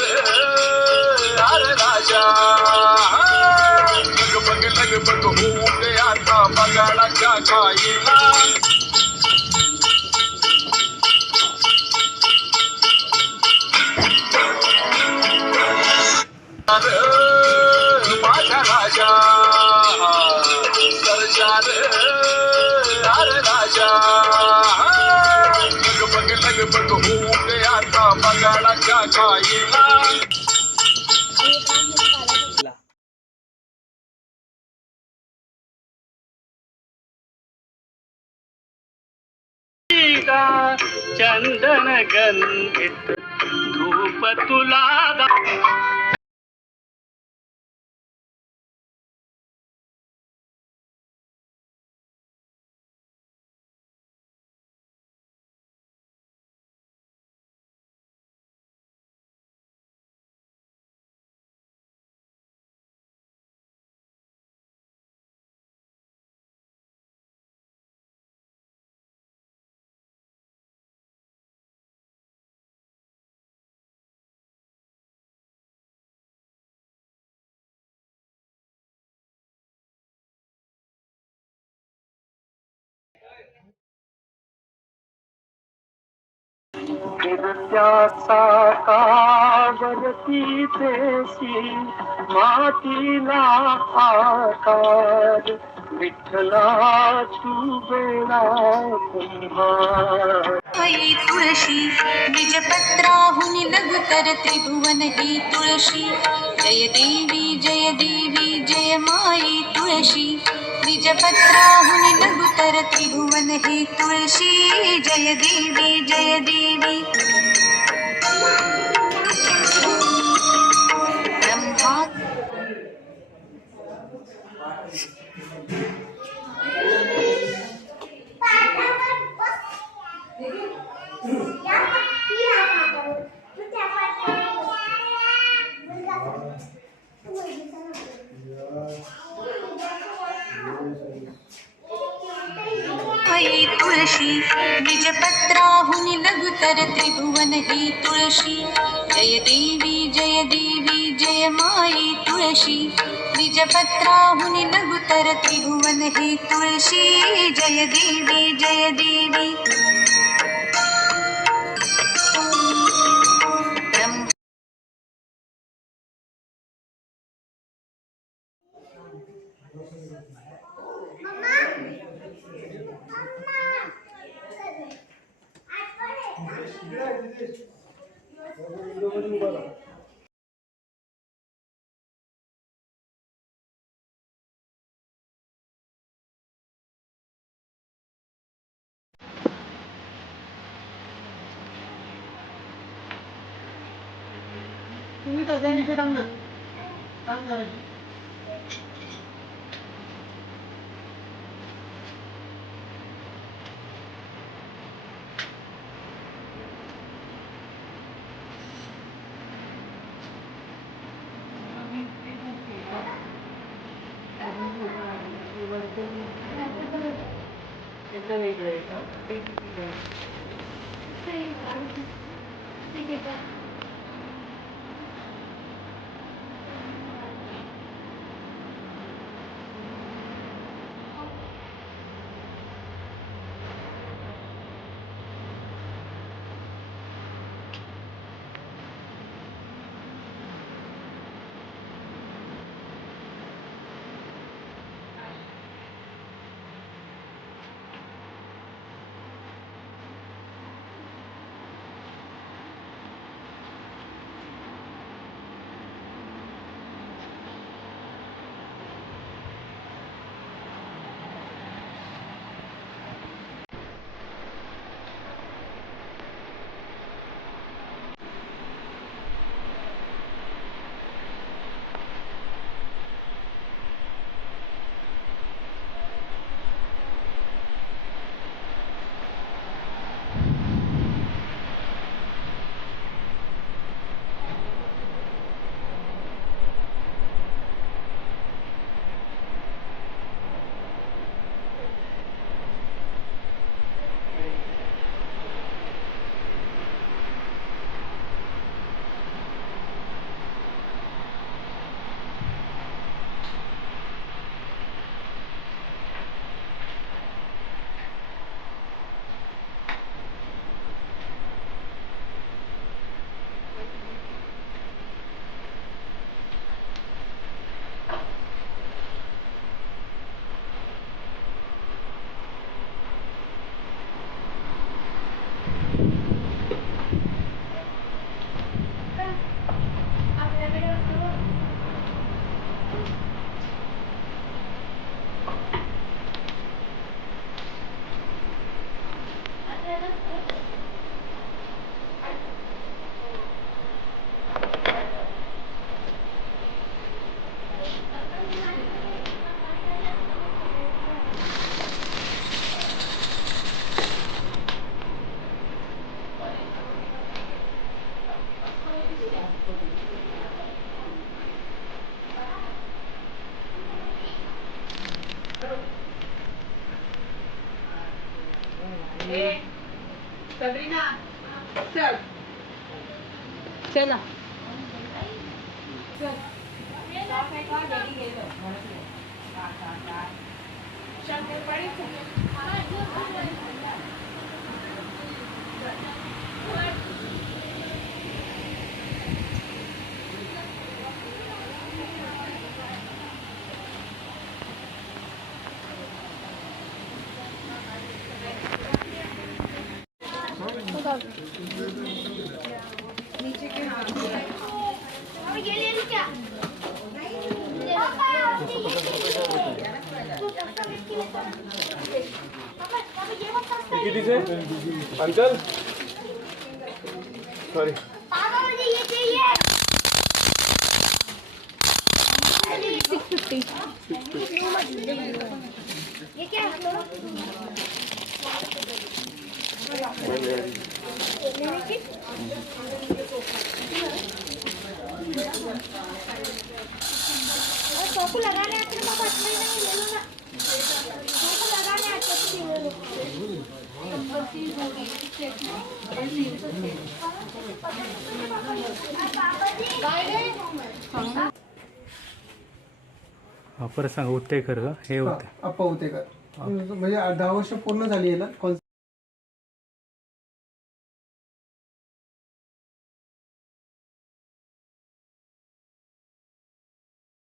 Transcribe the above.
रे अरे राजा लगभग हो गया था बगाड़ा खाईला माझा राजा सरजा रे अरे राजा लगभग हो गया था बगाड़ा खाईला चंदन गंधित धूप तुला त्याचा कागदती देशी मातीला आकार विठ्ठला चुबेला कुंभार आई तुळशी निजपत्राहुनि लघुतर त्रिभुवन ही तुळशी जय देवी जय माई तुळशी निजपत्राहुनि लघुतर त्रिभुवन ही तुळशी जय देवी ब्रह्मा आई तुळशी निजपत्राहुनि लघुतर त्रिभुवन ही तुळशी जय देवी जय माई तुळशी निजपत्राहुनि लघुतर त्रिभुवन ही तुळशी जय देवी चला कितीचे अंकल सॉरी चाकू लगाने आते ना बाबा इतना ही नहीं ले लो ना चाकू लगाने आते तो ले लो परत सांगा उत्तेकर का हे होते अप्पा होते का म्हणजे 10 वर्ष पूर्ण झाली आहे ना